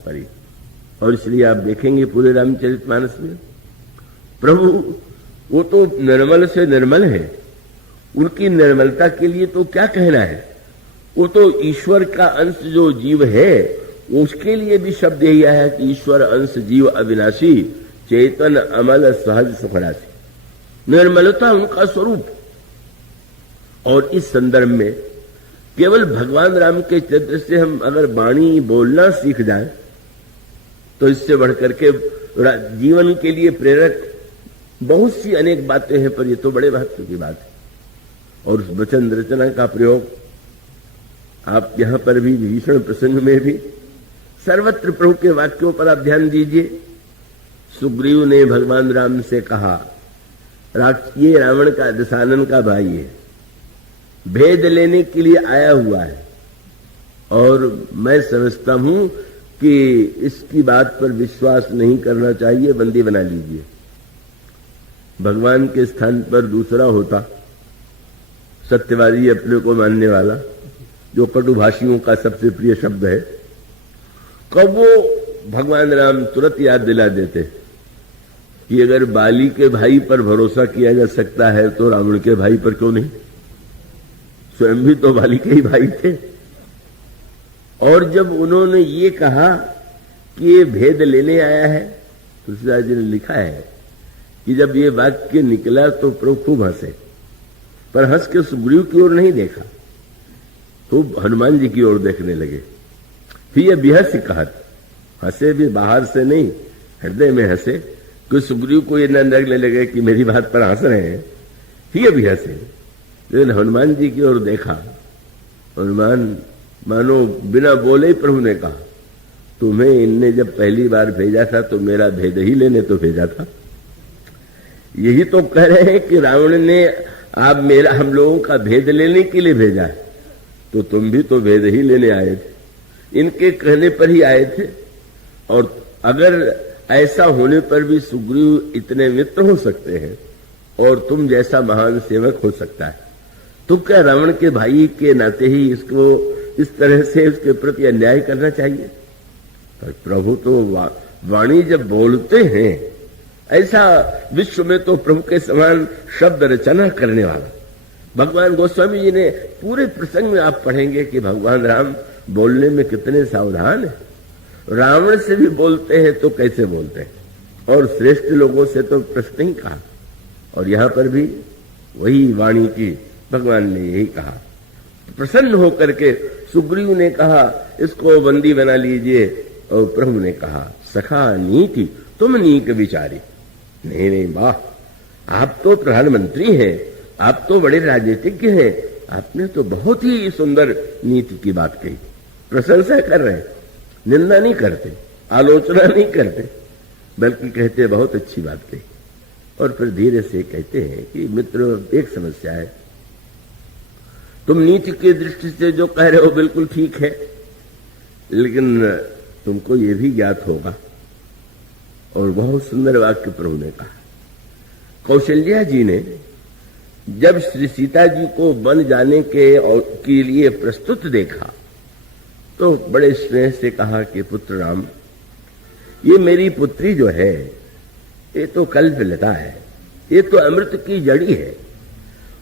परी। और इसलिए आप देखेंगे पूरे रामचरितमानस में प्रभु वो तो निर्मल से निर्मल है, उनकी निर्मलता के लिए तो क्या कहना है। वो तो ईश्वर का अंश जो जीव है उसके लिए भी शब्द यही आया है कि ईश्वर अंश जीव अविनाशी चेतन अमल सहज सुखराशि। निर्मलता उनका स्वरूप। और इस संदर्भ में केवल भगवान राम के चरित्र से हम अगर वाणी बोलना सीख जाए तो इससे बढ़कर के जीवन के लिए प्रेरक बहुत सी अनेक बातें हैं, पर ये तो बड़े महत्व की बात है। और उस वचन रचना का प्रयोग आप यहां पर भी भीषण प्रसंग में भी सर्वत्र प्रभु के वाक्यों पर आप ध्यान दीजिए। सुग्रीव ने भगवान राम से कहा, ये रावण का दशानन का भाई है, भेद लेने के लिए आया हुआ है और मैं समझता हूं कि इसकी बात पर विश्वास नहीं करना चाहिए, बंदी बना लीजिए। भगवान के स्थान पर दूसरा होता सत्यवादी, अपने को मानने वाला, जो कटुभाषियों का सबसे प्रिय शब्द है, कब वो भगवान राम तुरंत याद दिला देते कि अगर बाली के भाई पर भरोसा किया जा सकता है तो रावण के भाई पर क्यों नहीं। स्वयं भी तो बाली के ही भाई थे। और जब उन्होंने ये कहा कि ये भेद लेने आया है, तुलसीदास जी ने लिखा है कि जब ये वाक्य निकला तो प्रभु खूब हंसे, पर हंस के सुग्रीव की ओर नहीं देखा, खूब हनुमान जी की ओर देखने लगे। फिर ये बेहस कहत, हंसे भी बाहर से नहीं, हृदय में हंसे, कि सुग्रीव को ये न लगने लगे कि मेरी बात पर हंस रहे हैं। फिर भी हंसे, लेकिन हनुमान जी की ओर देखा। हनुमान मानो बिना बोले ही प्रभु ने कहा, तुम्हें इनने जब पहली बार भेजा था तो मेरा भेद ही लेने तो भेजा था। यही तो कह रहे हैं कि रावण ने आप मेरा हम लोगों का भेद लेने के लिए भेजा है, तो तुम भी तो भेद ही लेने आए थे, इनके कहने पर ही आए थे। और अगर ऐसा होने पर भी सुग्रीव इतने मित्र हो सकते हैं और तुम जैसा महान सेवक हो सकता है, तो क्या रावण के भाई के नाते ही इसको इस तरह से उसके प्रति अन्याय करना चाहिए। पर प्रभु तो वाणी जब बोलते हैं, ऐसा विश्व में तो प्रभु के समान शब्द रचना करने वाला भगवान गोस्वामी जी ने पूरे प्रसंग में आप पढ़ेंगे कि भगवान राम बोलने में कितने सावधान है। रावण से भी बोलते हैं तो कैसे बोलते हैं, और श्रेष्ठ लोगों से तो प्रश्न ही कहा। और यहां पर भी वही वाणी की भगवान ने यही कहा। प्रसन्न होकर के सुग्रीव ने कहा, इसको बंदी बना लीजिए। और प्रभु ने कहा, सखा नीति तुम नीक विचारी। नहीं, वाह, आप तो प्रधानमंत्री हैं, आप तो बड़े राजनीतिज्ञ हैं, आपने तो बहुत ही सुंदर नीति की बात कही। प्रशंसा कर रहे हैं, निंदा नहीं करते, आलोचना नहीं करते, बल्कि कहते बहुत अच्छी बात कही। और फिर धीरे से कहते हैं कि मित्र, एक समस्या है, तुम नीति की दृष्टि से जो कह रहे हो बिल्कुल ठीक है, लेकिन तुमको ये भी ज्ञात होगा। और बहुत सुंदर वाक्य प्रभु ने कहा। कौशल्या जी ने जब श्री सीता जी को वन जाने के लिए प्रस्तुत देखा तो बड़े स्नेह से कहा कि पुत्र राम, ये मेरी पुत्री जो है ये तो कल्पलता है, ये तो अमृत की जड़ी है,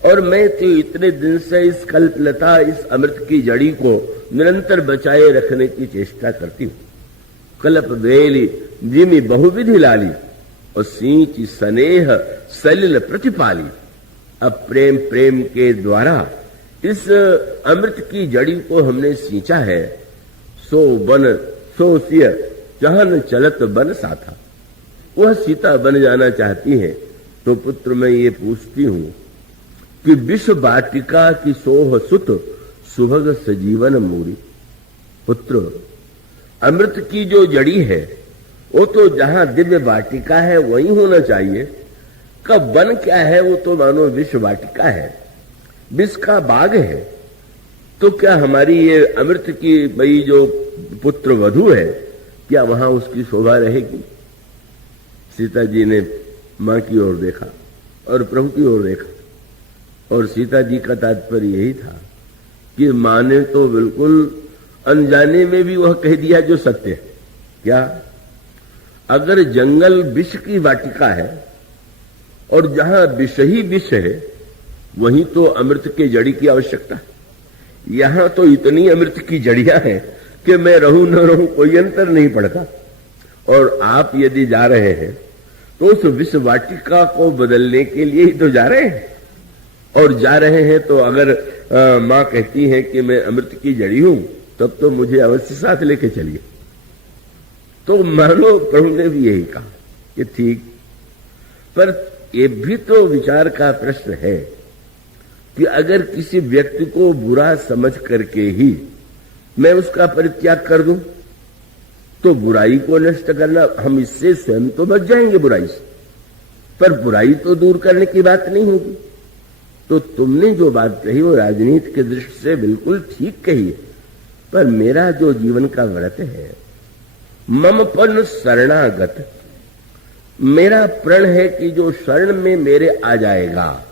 और मैं तो इतने दिन से इस कल्पलता, इस अमृत की जड़ी को निरंतर बचाए रखने की चेष्टा करती हूं। कल्प वेली जिमि बहुविधि लाली, और सींच स्नेह सलिल प्रतिपाली। अब प्रेम प्रेम के द्वारा इस अमृत की जड़ी को हमने सींचा है। सो बन सो सिय जहन चलत बन साथा। वह सीता बन जाना चाहती है, तो पुत्र मैं ये पूछती हूं कि विश्व वाटिका की सोह सुत सुभग सजीवन मूरी। पुत्र, अमृत की जो जड़ी है वो तो जहां दिव्य वाटिका है वहीं होना चाहिए। कब वन क्या है, वो तो मानो विश्व वाटिका है, विश्व का बाग है। तो क्या हमारी ये अमृत की भाई जो पुत्र वधू है, क्या वहां उसकी शोभा रहेगी। सीता जी ने मां की ओर देखा और प्रभु की ओर देखा, और सीता जी का तात्पर्य यही था कि मां ने तो बिल्कुल अनजाने में भी वह कह दिया जो सत्य है। क्या? अगर जंगल विष की वाटिका है और जहां विष ही विष है, वहीं तो अमृत के जड़ी की आवश्यकता है। यहां तो इतनी अमृत की जड़ियां हैं कि मैं रहूं न रहूं कोई अंतर नहीं पड़ता। और आप यदि जा रहे हैं तो उस विष वाटिका को बदलने के लिए ही तो जा रहे हैं। और जा रहे हैं तो अगर मां कहती है कि मैं अमृत की जड़ी हूं, तब तो मुझे अवश्य साथ लेके चलिए। तो मानो प्रभु ने भी यही कहा कि ठीक, पर ये भी तो विचार का प्रश्न है कि अगर किसी व्यक्ति को बुरा समझ करके ही मैं उसका परित्याग कर दूं, तो बुराई को नष्ट करना, हम इससे स्वयं तो बच जाएंगे बुराई से, पर बुराई तो दूर करने की बात नहीं होगी। तो तुमने जो बात कही वो राजनीति की दृष्टि से बिल्कुल ठीक कही है, पर मेरा जो जीवन का व्रत है, ममपन शरणागत, मेरा प्रण है कि जो शरण में मेरे आ जाएगा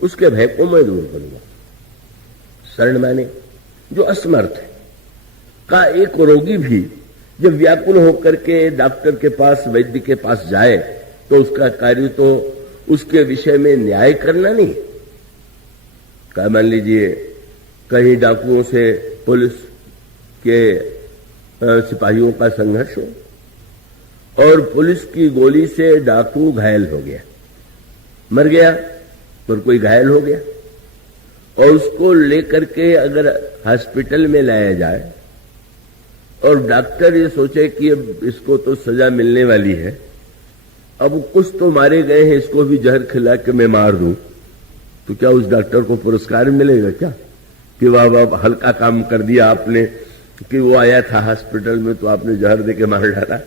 उसके भय को मैं दूर करूंगा। शरण माने जो असमर्थ है, का एक रोगी भी जब व्याकुल होकर के डॉक्टर के पास, वैद्य के पास जाए, तो उसका कार्य तो उसके विषय में न्याय करना नहीं। क्या मान लीजिए कहीं डाकुओं से पुलिस के सिपाहियों का संघर्ष हो और पुलिस की गोली से डाकू घायल हो गया, मर गया, पर कोई घायल हो गया, और उसको लेकर के अगर हॉस्पिटल में लाया जाए और डॉक्टर ये सोचे कि अब इसको तो सजा मिलने वाली है, अब कुछ तो मारे गए हैं, इसको भी जहर खिला के मैं मार दूं, तो क्या उस डॉक्टर को पुरस्कार मिलेगा क्या कि वाह वाह हल्का काम कर दिया आपने, कि वो आया था हॉस्पिटल में तो आपने जहर देके मार डाला?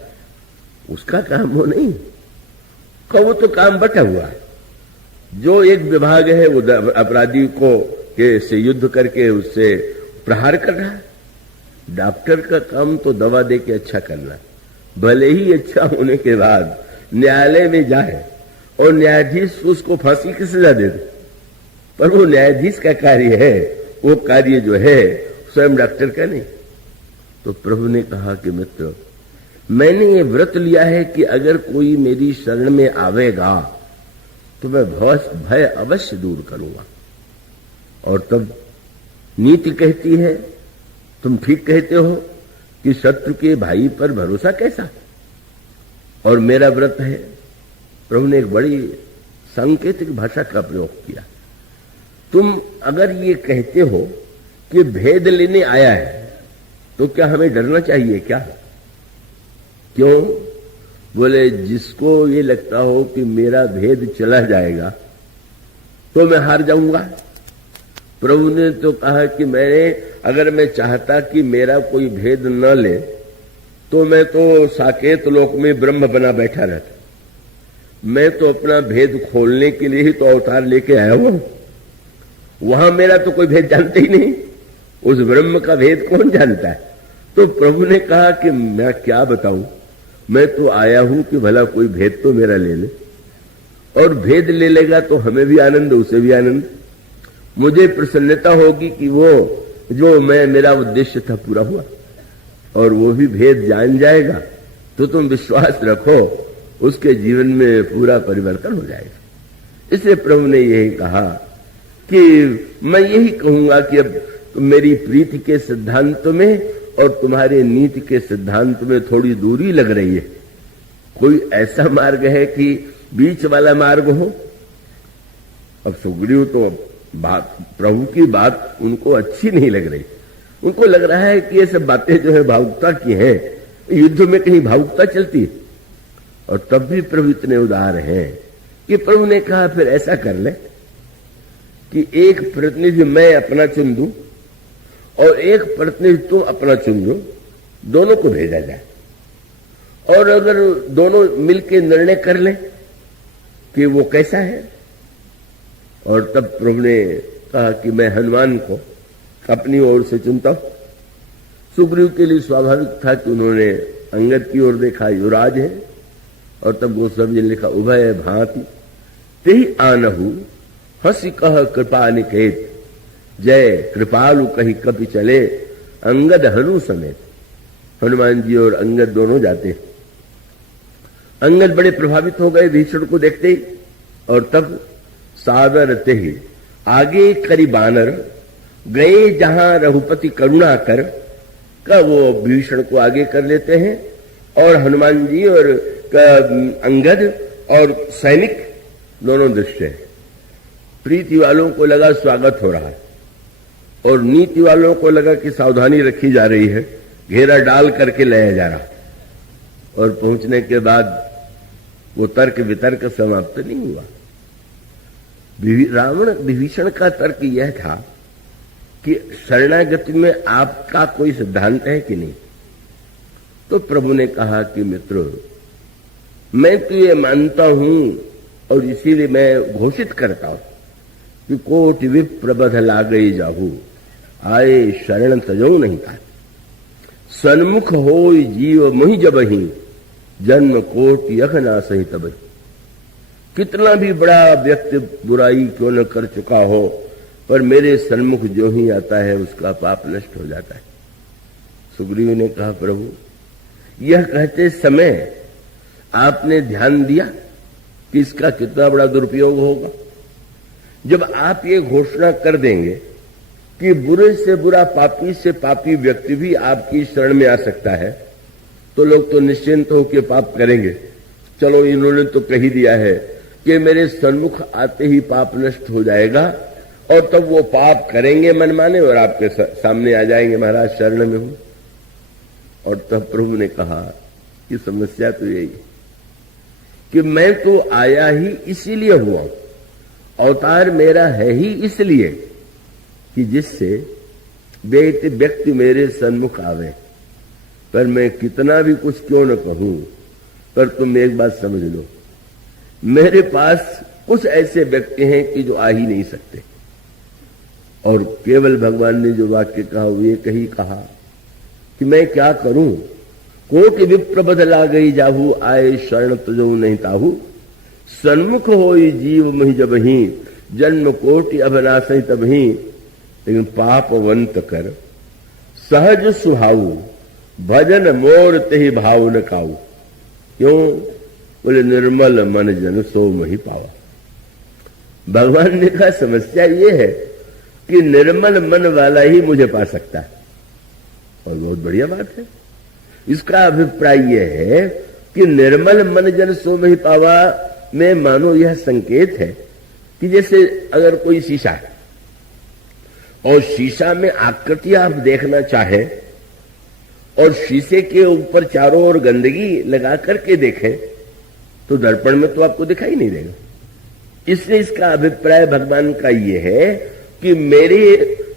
उसका काम वो नहीं, वो तो काम बटा हुआ है। जो एक विभाग है वो अपराधी को के से युद्ध करके उससे प्रहार कर रहा है। डॉक्टर का काम तो दवा दे के अच्छा करना, भले ही अच्छा होने के बाद न्यायालय में जाए और न्यायाधीश उसको फांसी की सजा दे दे, पर वो न्यायाधीश का कार्य है, वो कार्य जो है स्वयं डॉक्टर का नहीं। तो प्रभु ने कहा कि मित्र, मैंने ये व्रत लिया है कि अगर कोई मेरी शरण में आवेगा तो मैं भय अवश्य दूर करूंगा। और तब नीति कहती है, तुम ठीक कहते हो कि शत्रु के भाई पर भरोसा कैसा, और मेरा व्रत है। प्रभु ने एक बड़ी सांकेतिक भाषा का प्रयोग किया। तुम अगर ये कहते हो कि भेद लेने आया है, तो क्या हमें डरना चाहिए क्या? क्यों? बोले जिसको ये लगता हो कि मेरा भेद चला जाएगा तो मैं हार जाऊंगा। प्रभु ने तो कहा कि अगर मैं चाहता कि मेरा कोई भेद न ले, तो मैं तो साकेत लोक में ब्रह्म बना बैठा रहता। मैं तो अपना भेद खोलने के लिए ही तो अवतार लेके आया हूं। वहां मेरा तो कोई भेद जानते ही नहीं, उस ब्रह्म का भेद कौन जानता है? तो प्रभु ने कहा कि मैं क्या बताऊं, मैं तो आया हूं कि भला कोई भेद तो मेरा ले ले, और भेद ले लेगा तो हमें भी आनंद, उसे भी आनंद। मुझे प्रसन्नता होगी कि वो जो मेरा उद्देश्य था पूरा हुआ, और वो भी भेद जान जाएगा, तो तुम विश्वास रखो उसके जीवन में पूरा परिवर्तन हो जाएगा। इसलिए प्रभु ने यही कहा कि मैं यही कहूंगा कि अब मेरी प्रीति के सिद्धांत में और तुम्हारे नीति के सिद्धांत में थोड़ी दूरी लग रही है। कोई ऐसा मार्ग है कि बीच वाला मार्ग हो? अब सुग्रीव तो प्रभु की बात उनको अच्छी नहीं लग रही, उनको लग रहा है कि ये सब बातें जो है भावुकता की हैं, युद्ध में कहीं भावुकता चलती है। और तब भी प्रभु इतने उदार हैं कि प्रभु ने कहा फिर ऐसा कर ले कि एक प्रतिनिधि मैं अपना चुन दूं और एक प्रतिनिधि तुम अपना चुन लो, दोनों को भेजा जाए, और अगर दोनों मिलकर निर्णय कर ले कि वो कैसा है। और तब प्रभु ने कहा कि मैं हनुमान को अपनी ओर से चुनता हूं। सुग्रीव के लिए स्वाभाविक था कि उन्होंने अंगद की ओर देखा, युवराज है, और तब गोस्वामी जी ने लिखा उभय भांति तेहि आनहु हंसी कह कृपा निकेत, जय कृपालु कही कपि चले अंगद हनु समेत। हनुमान जी और अंगद दोनों जाते हैं। अंगद बड़े प्रभावित हो गए भीषण को देखते ही, और तब सादरते ही आगे करी बानर गए जहां रघुपति करुणा कर का वो भीषण को आगे कर लेते हैं, और हनुमान जी और अंगद और सैनिक दोनों दृश्य है। प्रीति वालों को लगा स्वागत हो रहा है, और नीति वालों को लगा कि सावधानी रखी जा रही है, घेरा डाल करके लाया जा रहा। और पहुंचने के बाद वो तर्क वितर्क समाप्त नहीं हुआ। रावण विभीषण का तर्क यह था कि शरणागति में आपका कोई सिद्धांत है कि नहीं। तो प्रभु ने कहा कि मित्र, मैं तो ये मानता हूं और इसीलिए मैं घोषित करता हूं कि कोटि विप्रबध लागई जाहू आए शरण तजो नहीं था। सन्मुख होई जीव मोहि जबहि जन्म कोटि यख ना सही तबहि। कितना भी बड़ा व्यक्ति बुराई क्यों न कर चुका हो, पर मेरे सन्मुख जो ही आता है उसका पाप नष्ट हो जाता है। सुग्रीव ने कहा, प्रभु यह कहते समय आपने ध्यान दिया कि इसका कितना बड़ा दुरुपयोग होगा। जब आप ये घोषणा कर देंगे कि बुरे से बुरा पापी से पापी व्यक्ति भी आपकी शरण में आ सकता है, तो लोग तो निश्चिंत होकर पाप करेंगे। चलो, इन्होंने तो कह ही दिया है कि मेरे सन्मुख आते ही पाप नष्ट हो जाएगा, और तब वो पाप करेंगे मनमाने और आपके सामने आ जाएंगे, महाराज शरण में हूं। और तब प्रभु ने कहा कि समस्या तो यही कि मैं तो आया ही इसीलिए हुआ, अवतार मेरा है ही इसलिए कि जिससे व्यक्ति मेरे सन्मुख आवे। पर मैं कितना भी कुछ क्यों न कहूं, पर तुम एक बात समझ लो, मेरे पास कुछ ऐसे व्यक्ति हैं कि जो आ ही नहीं सकते। और केवल भगवान ने जो वाक्य कहा वो ये कही कहा कि मैं क्या करूं, कोटि विप्रबध लागई जाहू आए शरण तुझो नहीं ताहू। सन्मुख होई जीव मोहि जबहि जन्म कोटि अभनासहि तबहि। लेकिन पापवंत कर सहज सुहाऊ भजन मोर तेहि भाव न काऊ। क्यों? बोले निर्मल मन जन सो मोहि पावा। भगवान ने कहा समस्या ये है कि निर्मल मन वाला ही मुझे पा सकता है। और बहुत बढ़िया बात है। इसका अभिप्राय यह है कि निर्मल मन जन सो मोहि पावा में मानो यह संकेत है कि जैसे अगर कोई शीशा है और शीशा में आकृति आप देखना चाहे और शीशे के ऊपर चारों ओर गंदगी लगा करके देखें तो दर्पण में तो आपको दिखाई नहीं देगा। इसलिए इसका अभिप्राय भगवान का यह है कि मेरे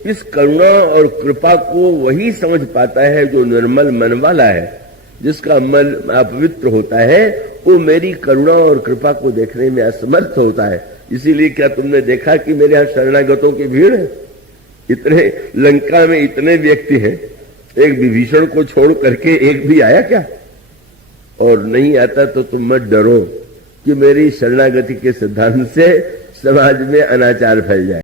इस करुणा और कृपा को वही समझ पाता है जो निर्मल मन वाला है। जिसका मन अपवित्र होता है वो मेरी करुणा और कृपा को देखने में असमर्थ होता है। इसीलिए क्या तुमने देखा कि मेरे यहां शरणागतों की भीड़ है? इतने लंका में इतने व्यक्ति हैं, एक विभीषण को छोड़ करके एक भी आया क्या? और नहीं आता तो तुम मत डरो कि मेरी शरणागति के सिद्धांत से समाज में अनाचार फैल जाए।